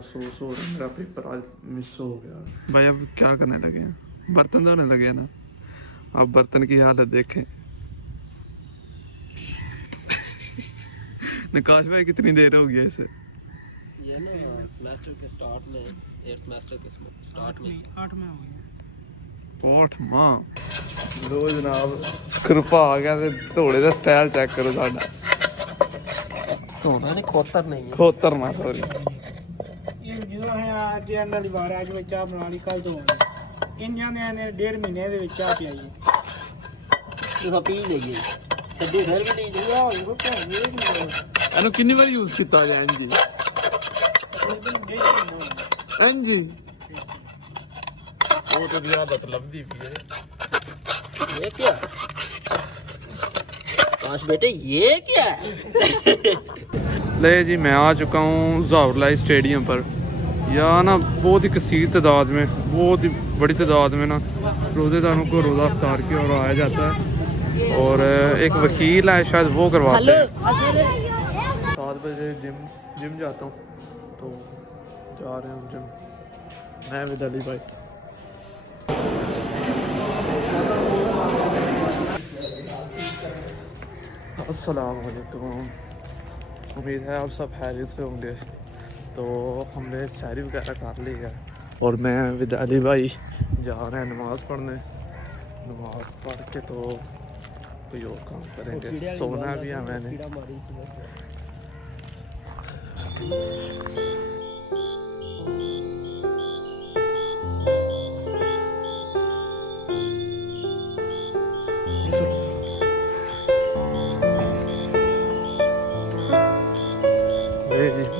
अफसोस हो रहा है, मेरा पेपर आज मिस हो गया। भाई अब क्या करने लगे हैं, बर्तन धोने लगे हैं ना। अब बर्तन की हालत देखें। निकाश भाई कितनी देर हो गया इसे? ये ना सेमेस्टर के स्टार्ट में, एट सेमेस्टर के स्टार्ट में 8 में हो गया। 8 माह। लो जनाब कृपा आ गया, ते धोड़े का स्टाइल चेक करो साडा। धोना नहीं, खोतर नहीं है। खोतर ना सॉरी। ये जो है आज एंड वाली बार आज मैं चाह बना ली, कल तो इन्हां ने 1.5 महीने ਦੇ ਵਿੱਚ ਚਾਹ ਪਿਆਈ। तो पी लेगी, छड्डी फिर भी नहीं ਯਾ ਉਹ ਤਾਂ ਇਹ ਨਹੀਂ ਇਹਨੂੰ ਕਿੰਨੀ ਵਾਰ ਯੂਜ਼ ਕੀਤਾ ਗਿਆ ਜੀ? ਹਾਂਜੀ ਉਹ ਤਾਂ ਦੀ ਆਦਤ ਲੱਭਦੀ ਪਈ ਹੈ। ये क्या काश बेटे, ये क्या है? ले जी मैं आ चुका हूँ ज़ावरलाई स्टेडियम पर। यहाँ ना बहुत ही कसीर तादाद में, बहुत ही बड़ी तादाद में ना रोज़ेदारों को रोज़ा अफ्तार की और आया जाता है। और एक वकील है शायद वो करवाते हैं। 7 बजे जिम जाता हूँ, तो जा रहे हैं जिम मैं विद अली भाई। अस्सलाम वालेकुम, उम्मीद है आप सब खैरियत से होंगे। तो हमने शायरी वगैरह कर ली है और मैं विद अली भाई जा रहे हैं नमाज़ पढ़ने। नमाज़ पढ़ के तो कोई और काम करेंगे, सोना भी है मैंने।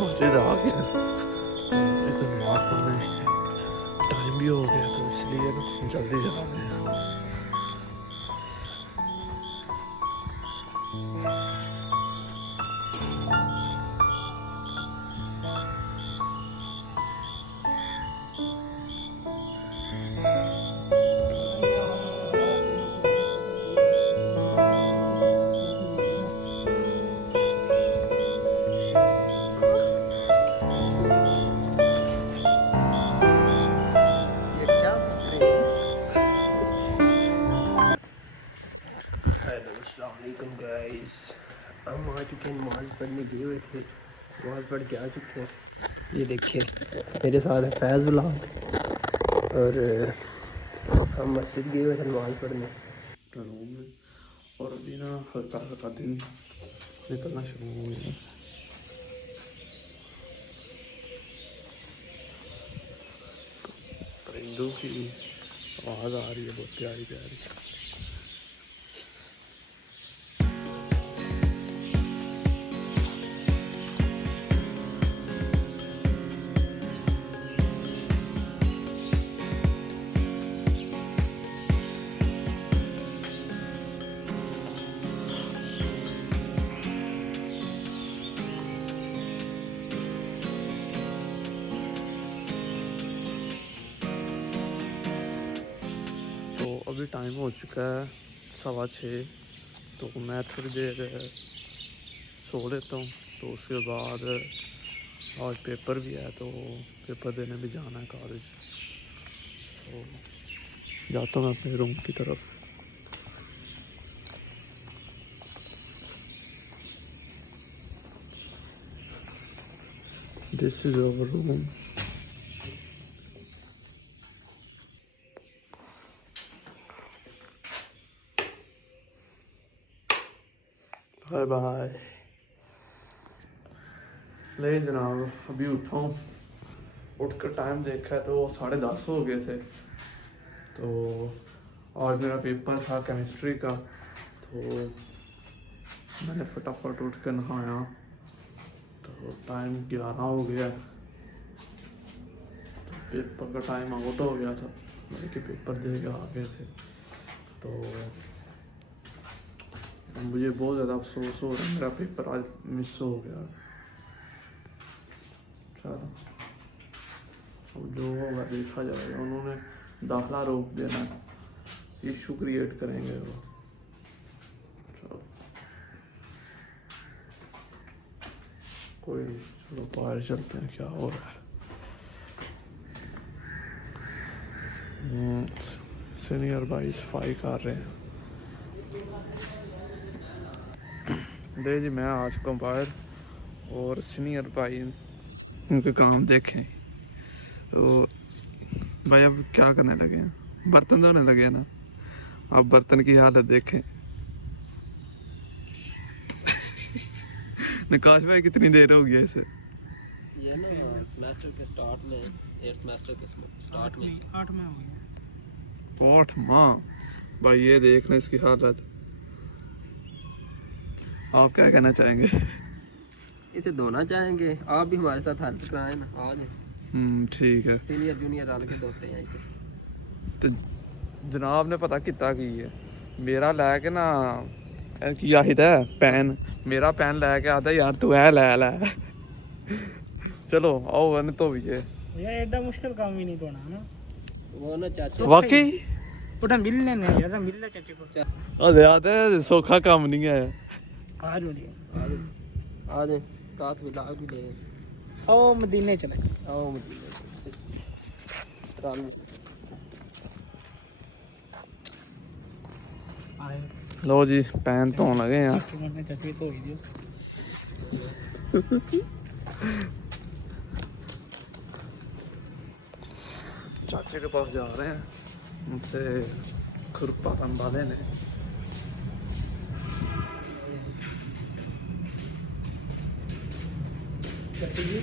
मस्जिद आ गया, तो नमाज पढ़ने टाइम भी हो गया, तो इसलिए ना जल्दी जा रहे हैं। अस्सलामुअलैकुम गाइस, हम आ चुके हैं, नमाज़ पढ़ने गए हुए थे, नमाज़ पढ़ के आ चुके हैं। ये देखिए मेरे साथ है फैज़ व्लॉग, और हम मस्जिद गए हुए थे नमाज़ पढ़ने रूम में। और अभी ना हल्का हल्का दिन निकलना शुरू हो गया। परिंदों की आवाज़ आ रही है, बहुत प्यारी प्यारी। अभी टाइम हो चुका है 6:15, तो मैं थोड़ी देर सो लेता हूँ। तो उसके बाद आज पेपर भी है, तो पेपर देने भी जाना है कॉलेज। तो जाता हूँ अपने रूम की तरफ। This is our room. Bye bye. ले जनाब अभी उठा हूँ, उठ कर टाइम देखा है तो 10:30 हो गए थे। तो आज मेरा पेपर था केमिस्ट्री का, तो मैंने फटाफट उठ कर नहाया, तो टाइम 11 हो गया। तो पेपर का टाइम आउट हो गया था, मेरे पेपर दे के आ गए थे। तो मुझे बहुत ज़्यादा अफसोस हो रहा है, मेरा पेपर आज मिस हो गया। चलो अब जो होगा देखा जाएगा। उन्होंने दाखिला रोक देना, इशू क्रिएट करेंगे वो। चलो कोई नहीं, चलो बाहर चलते हैं क्या हो रहा है। ਸੀਨੀਅਰ ਭਾਈ ਸਫਾਈ ਕਰ ਰਹੇ हैं। दे जी मैं आ चुका हूँ बाहर और सीनियर भाई उनके काम देखें। तो भाई अब क्या करने लगे हैं, बर्तन धोने लगे हैं ना। अब बर्तन की हालत देखें। निकाश भाई कितनी देर हो गया इसे? ये ना सेमेस्टर के स्टार्ट में, 8 सेमेस्टर के स्टार्ट में 8 में हो गया। 8 माह भाई, ये देख लें इसकी हालत। आप क्या कहना चाहेंगे? इसे धोना चाहेंगे, आप भी हमारे साथ हेल्प कराएं ना। आज ठीक है। सीनियर जूनियर डाल के धोते हैं इसे। तो जनाब ने पता कितना की है, मेरा लैके ना की आखिद है पैन, मेरा पैन लैके आता यार तू है लै चलो आओ वन तो भी है यार एडा मुश्किल काम ही नहीं धोना ना। वो ना चाचा वाकई उठा मिल लेने यार, मिल ले चाचे को। अरे याद है सौखा काम नहीं है। आ जोड़ी आज साथ में लाग भी ले आओ मदीने चले। आओ मदीने आए लो जी पैन धोन लगे हैं। चाचे धो ही दियो। चाचे के पास जा रहे हैं, उनसे खुरपा बनवा लेने। चाचे जी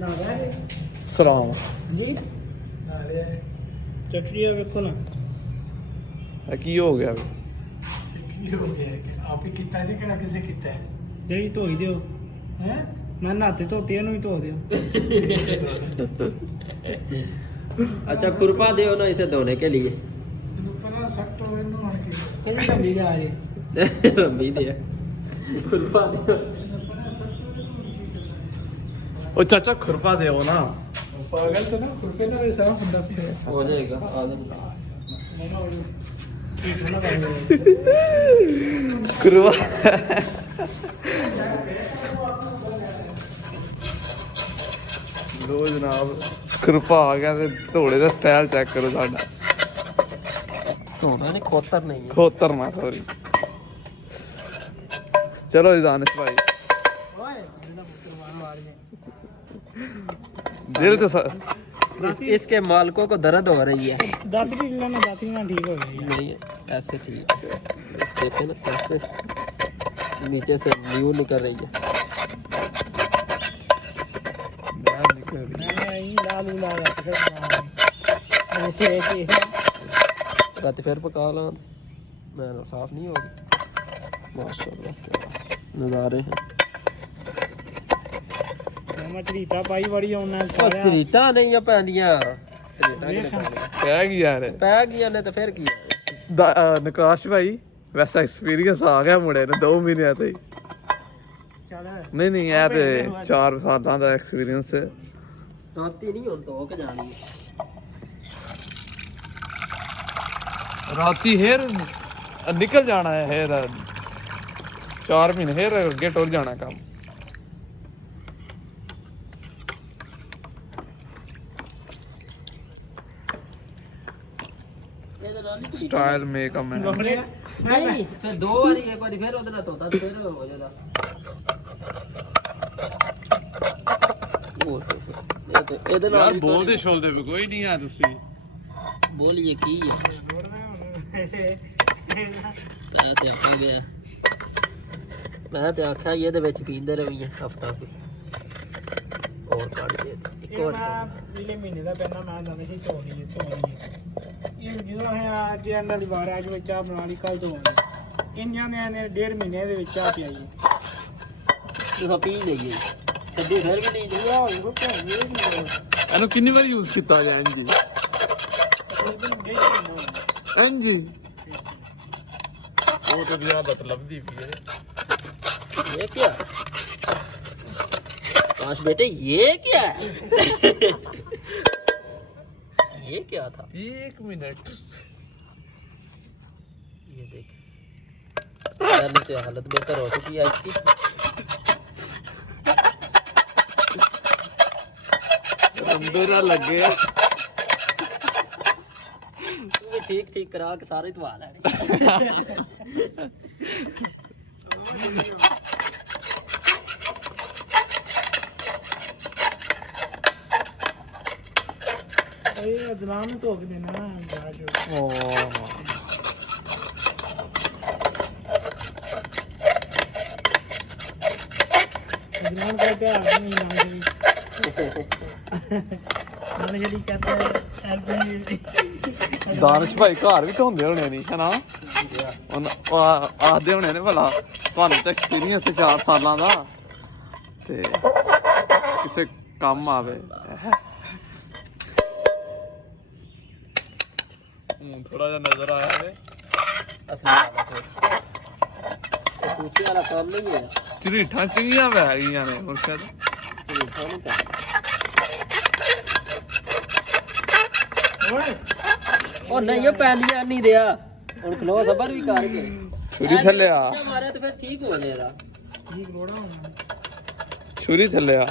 ना रहे सलाम जी ना रहे चटरिया देखो ना की हो गया भी? ਕੀ ਹੋ ਗਿਆ ਆਪ ਹੀ ਕੀਤਾ ਜੇ ਕਿਹੜਾ ਕਿਸੇ ਕੀਤਾ ਜਿਹੜੀ ਧੋਈ ਦਿਓ ਹੈ। ਮੈਂ ਨਾਤੇ ਧੋਤੇ ਇਹਨੂੰ ਵੀ ਧੋ ਦਿਓ। अच्छा खुरपा दे ना इसे धोने के लिए। ਪਹਿਲਾਂ ਸੱਟ ਹੋਏ ਨੂੰ ਆਣ ਕੇ ਕਿਹੜੀ ਲੰਬੀ ਜਾ ਰਹੀ रंबी दे खुरपा दे। ओ चाचा खुरपा दे ना। ਪਾਗਲ ਤਾਂ ਨਾ ਖੁਰਪੇ ਨਾਲ ਇਹ ਸਾਰਾ ਹੁੰਦਾ ਪਿਆ। हो जाएगा आदम ਮੈਨੂੰ ਠੀਕ ਨਾ ਕਰ खुरपा लो जनाब खुरपा आ गया ते धोड़े दा स्टाइल चेक करो साडा। धोना नहीं खोतर नहीं है। खोतरना सॉरी। चलो जी दानिश भाई ਓਏ ਜਿਹੜਾ ਮੁਸਲਮਾਨ ਮਾਰ ਗਏ दिल तो इसके मालकों को दर्द हो रही है। ਦਾਤਰੀ ਲੈਣਾ ਦਾਤਰੀ ਨਾਲ ਠੀਕ ਹੋ ਗਈ। नहीं ऐसे ठीक देखे ना ऐसे नीचे से न्यू निकल रही है। ਮੈਂ ਇਹ ਲਾਲ ਲਾ ਰੱਖ ਕੇ ऐसे रात फिर पका ला मैं साफ नहीं होगी। माशाल्लाह क्या नज़ारे हैं। ਮੈਂ ਝਰੀਟਾ ਪਾਈ ਬੜੀ ਆਉਣਾ और चरीटा नहीं है पैंदियां चरीटा कह गया यार पै गया ने तो फिर की निकाश भाई वैसा एक्सपीरियंस आ गया मुंडे ने 2 महीने ते ਚੱਲ नहीं नहीं ऐ ते 4 साल दा एक्सपीरियंस है। राती नहीं हुन तो के जानी है। राती हेर निकल जाना है हेर 4 महीने हेर अगे टुर जाना काम। स्टाइल मेकअप मैन नहीं फिर 2 बारी एक बारी फिर उधर तो होता फिर हो जाता। वो तो ਇਹਦੇ यार ਨਾਲ बोलते शोलते भी कोई नहीं है तुसी ਬੋਲੀਏ ਕੀ ਹੈ। ਮੈਂ ਤੇ ਆਖਿਆ ਗਿਆ ਮੈਂ ਤੇ ਆਖਿਆ ਇਹਦੇ ਵਿੱਚ ਪੀਂਦੇ ਰਹੀਏ ਹਫਤਾ ਕੋਈ ਹੋਰ ਕੱਢ ਦੇ ਇੱਕ ਇਹ ਹੋਰ ਮੈਂ ਪਿਛਲੇ ਮਹੀਨੇ ਦਾ ਪਹਿਲਾਂ ਮੈਂ ਨਵੇਂ ਹੀ ਧੋ ਲਈ ਇਹ ਜਦੋਂ ਅਸੀਂ ਅੱਜ ਐਂਡ ਵਾਲੀ ਵਾਰ ਅੱਜ ਵਿੱਚ ਚਾਹ ਬਣਾ ਲਈ ਕੱਲ ਧੋਵਾਂਗੇ। ਇੰਨਾਂ ਨੇ 1.5 ਮਹੀਨੇ ਦੇ ਵਿੱਚ ਚਾਹ ਪਿਆਈ ਤੁਸੀਂ ਪੀ ਲਈਏ ਛੱਡੀ ਫਿਰ ਵੀ ਨਹੀਂ ਪੂਰਾ ਹੋ ਗਿਆ ਭੈਣ ਜੀ ਇਹਨੂੰ ਕਿੰਨੀ ਵਾਰ ਯੂਜ਼ ਕੀਤਾ ਗਿਆ ਇੰਜੀ ਇੰਜੀ ਉਹ ਤਾਂ ਜ਼ਿਆਦਾ ਲੱਭਦੀ ਪਈ ਹੈ। ये क्या काश बेटे ये क्या है? ये क्या था? 1 मिनट ये देख पहले से हालत बेहतर हो चुकी है इसकी। अंदर लग गया ठीक ठीक करा के सारे धवा लैने ਇਹ ਅਜਲਾਮ ਨੂੰ ਧੋ ਕੇ ਦੇਣਾ ਨਾ ਬਾਅਦ ਚੋਂ। ਅਜਲਾਮ कहते हैं आदमी नाम ਜਿਹੜੀ ਕਹਿੰਦਾ ਹੈ ਐਲਪੀ ਦਾਨਿਸ਼ ਭਾਈ ਘਰ ਵੀ ਧੋਂਦੇ ਹੋਣੇ ਨਹੀਂ ਹਨਾ ਉਹ ਆਖਦੇ ਹੋਣੇ ਨੇ ਭਲਾ ਤੁਹਾਨੂੰ ਤਾਂ ਐਕਸਪੀਰੀਅੰਸ 4 ਸਾਲਾਂ ਦਾ ਤੇ ਕਿਸੇ ਕੰਮ ਆਵੇ ਥੋੜਾ ਜਿਹਾ ਨਜ਼ਰ ਆਇਆ ਵੇ ਅਸਲੀ ਵਾਲਾ ਕੁੱਤੇ ਵਾਲਾ ਕੰਮ ਨਹੀਂ ਹੈ ਝਰੀਠਾਂ ਚੰਗੀਆਂ ਪੈ ਗਈਆਂ ਨੇ ਹੁਣ ਸ਼ਾਇਦ ਉਹ ਨਹੀਂ ਉਹ ਪੈਂਦੀਆਂ ਨਹੀਂ ਦਿਆ ਹੁਣ ਖਲੋ ਸਬਰ ਵੀ ਕਰਕੇ ਛੁਰੀ ਥੱਲੇ ਆ ਮਾਰਿਆ ਤੇ ਫਿਰ ਠੀਕ ਹੋ ਜਾਏਗਾ ਠੀਕ ਲੋੜਾ ਹੋਣਾ ਛੁਰੀ ਥੱਲੇ ਆ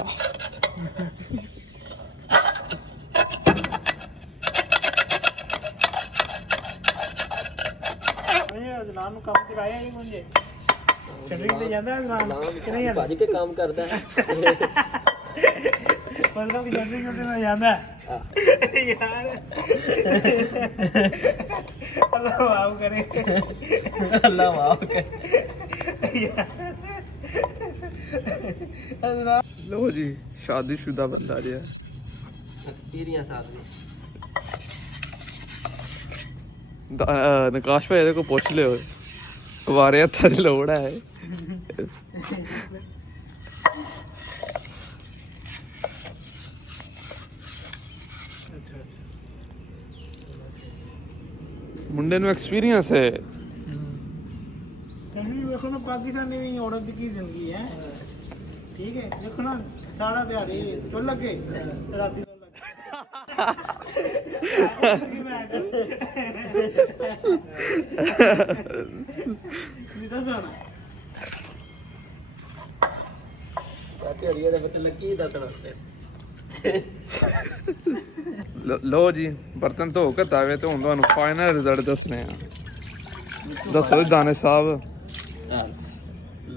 ਇਹ ਅਜਲਾਮ ਨੂੰ ਕੰਮ ਕਰਾਇਆ ਹੀ ਮੁੰਡੇ ਸ਼ਟਰਿੰਗ ਤੇ ਜਾਂਦਾ ਅਜਲਾਮ ਕਿ ਨਹੀਂ ਜਾਂਦਾ ਭੱਜ ਕੇ ਕੰਮ ਕਰਦਾ ਹੈ ਮਤਲਬ ਕਿ ਸ਼ਟਰਿੰਗ ਤੇ ਨਾ ਜਾਂਦਾ ਯਾਰ ਅੱਲਾਹ ਮਾਫ ਕਰੇ ਅੱਲਾ ਮਾਫ ਕਰ लो जी शादीशुदा बंदा जी एक्सपीरियंस आदमी नकाश भाई को पूछ लियो कुवारे हत्था दी लोड़ है मुंडे नु एक्सपीरियंस है ਤੁਸੀਂ ਵੇਖੋ ਨਾ ਪਾਕਿਸਤਾਨੀ ਵੀ ਔਰਤ ਦੀ ਕੀ ਜ਼ਿੰਦਗੀ ਹੈ ਠੀਕ ਹੈ ਦੇਖੋ ਨਾ ਸਾਰਾ ਦਿਹਾੜੀ ਚੁੱਲ ਲੱਗੇ ਰਾਤੀ ਤੋਂ ਲੱਗੇ ਨਹੀਂ ਦੱਸਣਾ ਕਾਤੇ ਹਰੀਏ ਦੇ ਬੱਤੇ ਲੱਗੀ ਦੱਸਣਾ लो जी बर्तन धो के तावे तो हुन तुहानू फाइनल रिजल्ट दसने आ दसो दाने साहब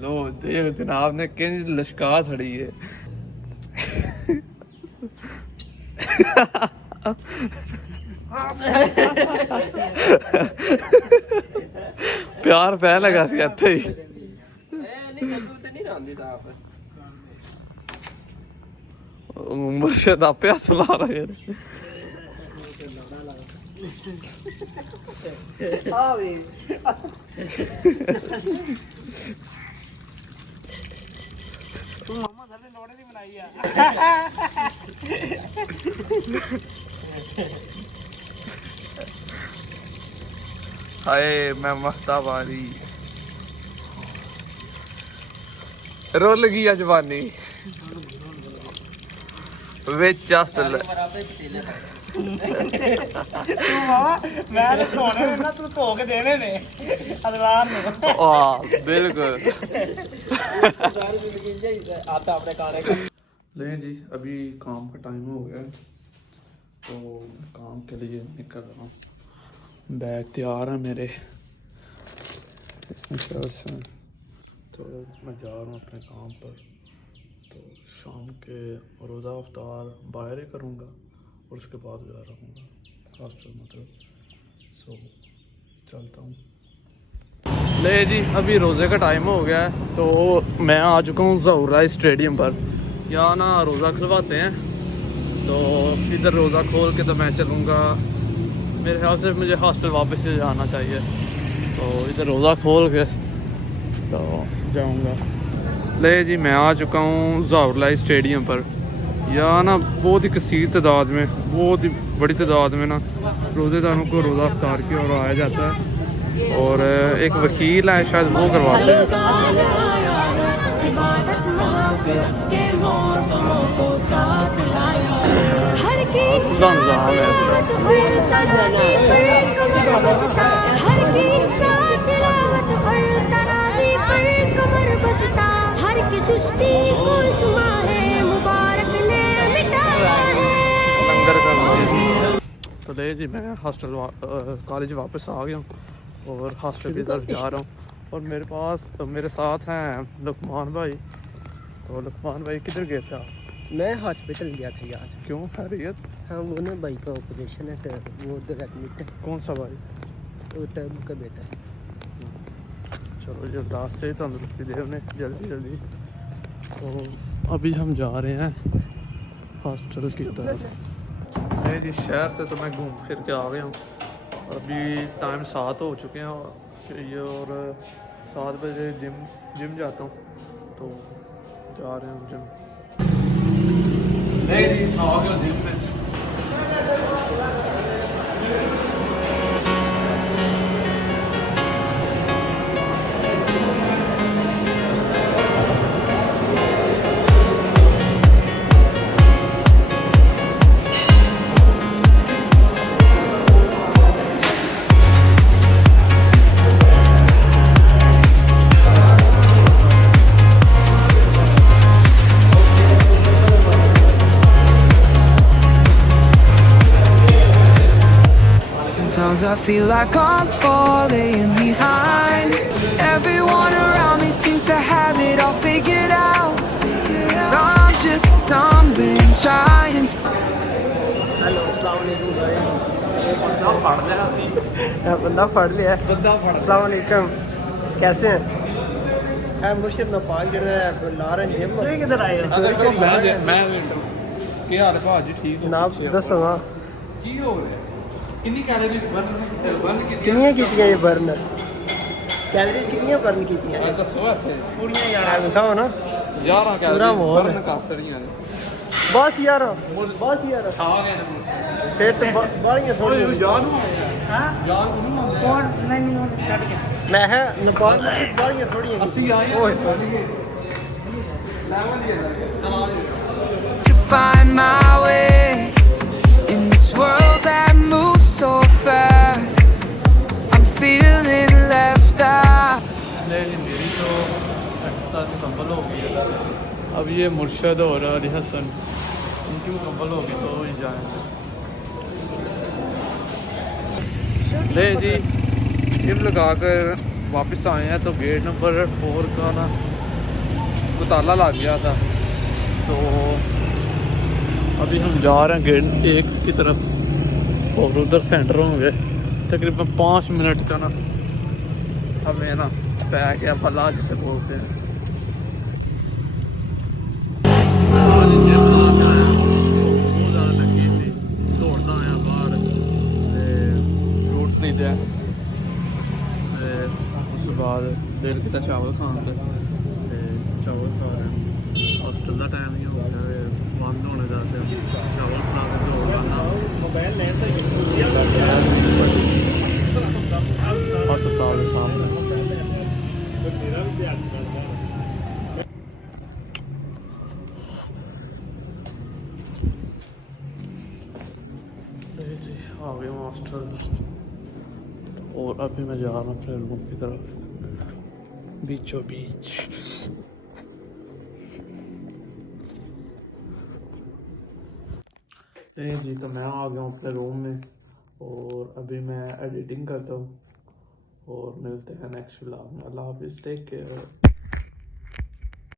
लो देख जनाब ने किंज लश्का छड़ी है प्यार पै लगा सी इत्थे ही ਨਹੀਂ ਕੱਦੂ ਤੇ ਨਹੀਂ ਰਾਂਦੀ ਸਾਫ मुर्शद आपे हथ ला रहे हैं ਆਵੇ ਤੂੰ ਮਾਮਾ ਸਾਡੇ ਲੋੜੇ ਦੀ ਬਣਾਈ ਆ हाय मैं मस्ता वाली रोल गई जवानी विच जस्ट ਤੂੰ ਮਾਮਾ ਮੈਂ ਤਾਂ ਧੋਣੇ ਨੇ ਨਾ ਤੂੰ ਧੋ ਕੇ ਦੇਣੇ ਨੇ ਅਦਵਾਰ ਨੂੰ वाह बिल्कुल ਸਾਰੀ ਜ਼ਿੰਦਗੀ ਜਾਈ आता अपने खाने का ले जी अभी काम का टाइम हो गया है तो काम के लिए निकल रहा हूँ बैग तैयार है मेरे इसमें शर्ट्स हैं तो मैं जा रहा हूँ अपने काम पर तो शाम के रोज़ा अफ्तार बाहर ही करूँगा और उसके बाद जा रहूँगा हॉस्टल मतलब सो चलता हूँ ले जी अभी रोज़े का टाइम हो गया है तो मैं आ चुका हूँ ज़हूर राइस स्टेडियम पर यहाँ ना रोज़ा खुलवाते हैं तो इधर रोज़ा खोल के तो मैं चलूँगा मेरे ख्याल से मुझे हॉस्टल वापस से जाना चाहिए तो इधर रोज़ा खोल के तो जाऊँगा ले जी मैं आ चुका हूँ ज़हूर राइस स्टेडियम पर यहाँ ना बहुत ही कसीर तादाद में बहुत ही बड़ी तादाद में ना रोज़ेदारों को रोज़ा अफ्तार की और आया जाता है और एक वकील है शायद वो करवाते हैं हर की सुस्ती को सुमा है मुबारक ने मिटाया है लंगर का तो ले जी मैं हॉस्टल कॉलेज वापस आ गया हूँ और हॉस्टल की तरफ जा रहा हूँ। और मेरे पास मेरे साथ हैं लुकमान भाई। तो लुकमान भाई किधर गए थे आप? मैं हॉस्पिटल गया था यार। क्यों, खैरियत? हाँ वो ना भाई का ऑपरेशन है तो वो उधर एडमिट है। कौन सा भाई? वो टर्म का बेटा है। चलो जी अल्लाह से तंदुरुस्ती दे उन्हें जल्दी जल्दी। तो अभी हम जा रहे हैं हॉस्टल की तरफ। मैं जी शहर से तो मैं घूम फिर के आ गया हूँ। अभी टाइम 7 हो चुके हैं और 7 बजे जिम जाता हूँ तो जा रहे हैं हम जिम। नहीं जी आ गया जिम में। Sometimes I feel like I'm falling behind. Everyone around me seems to have it all figured out. I'm just stumbling, trying to. Hello अस्सलाम वालेकुम बंदा फड़ लिया अस्सलाम वालेकुम कैसे हैं? मुर्शिद नेपाल जरा लारन जिम किधर आए मैं ਕੀ ਹਾਲ ਹੈ ਭਾਜੀ? ਠੀਕ ਹੋ? जनाब दसो ना ਕੀ ਹੋ ਰਿਹਾ? ਕਿੰਨੀ ਕੈਲੋਰੀਜ਼ ਬਰਨ ਕੀਤੀ? कितनियां कीतियां ये बर्न कैलोरीज कितनियां बर्न कीतियां ਦੱਸੋ ਇੱਥੇ पूरियां यार दिखाओ ना 11 ਪੂਰਾ ਮਾਹੌਲ ਕੈਲੋਰੀਜ਼ ਬਰਨ ਕਰ ਸੜੀਆਂ ਨੇ। बस यार बस यार ਛਾ ਗਏ ਨੇ फिर तो बालियां थोड़ी ਯਾਦ ਨੂੰ ਯਾਦ ਨੂੰ ਕੌਣ ਨਹੀਂ ਉਹ ਛੱਡ ਗਿਆ मैं है नेपाल में बालियां थोड़ी हैं ਅਸੀਂ ਆਏ ओए To find my way in this world that moves so fast. I'm feeling left out. मेरी तो एक्सरसाइज मुकम्मल हो गई है। अब ये मुर्शद और अली हसन इनकी मुकम्मल हो गई तो ही जाएंगे। ले जी जिम लगा कर वापस आए हैं तो गेट नंबर 4 का ना ताला लग गया था तो अभी हम जा रहे हैं गेट 1 की तरफ और उधर सेंटर होंगे तकरीबन 5 मिनट का ना हमें ना पैक या पला जिसे बोलते हैं। आज जिम ला के आया बहुत ज़्यादा लगी थी दौड़ता आया बाहर फ्रूट खरीदे उस बाद दिल किता चावल खान के चावल खा रहे हैं। हॉस्टल का टाइम ही हो गया बंद होने जाते चावल खा के दौड़ लाना अस्पताल के सामने। आ गए हॉस्टल और अभी मैं जा रहा हूँ अपने रूम की तरफ बीचों बीच। जी तो मैं आ गया हूँ अपने रूम में और अभी मैं एडिटिंग करता हूँ और मिलते हैं नेक्स्ट व्लॉग में। अल्लाह हाफिज़, टेक केयर।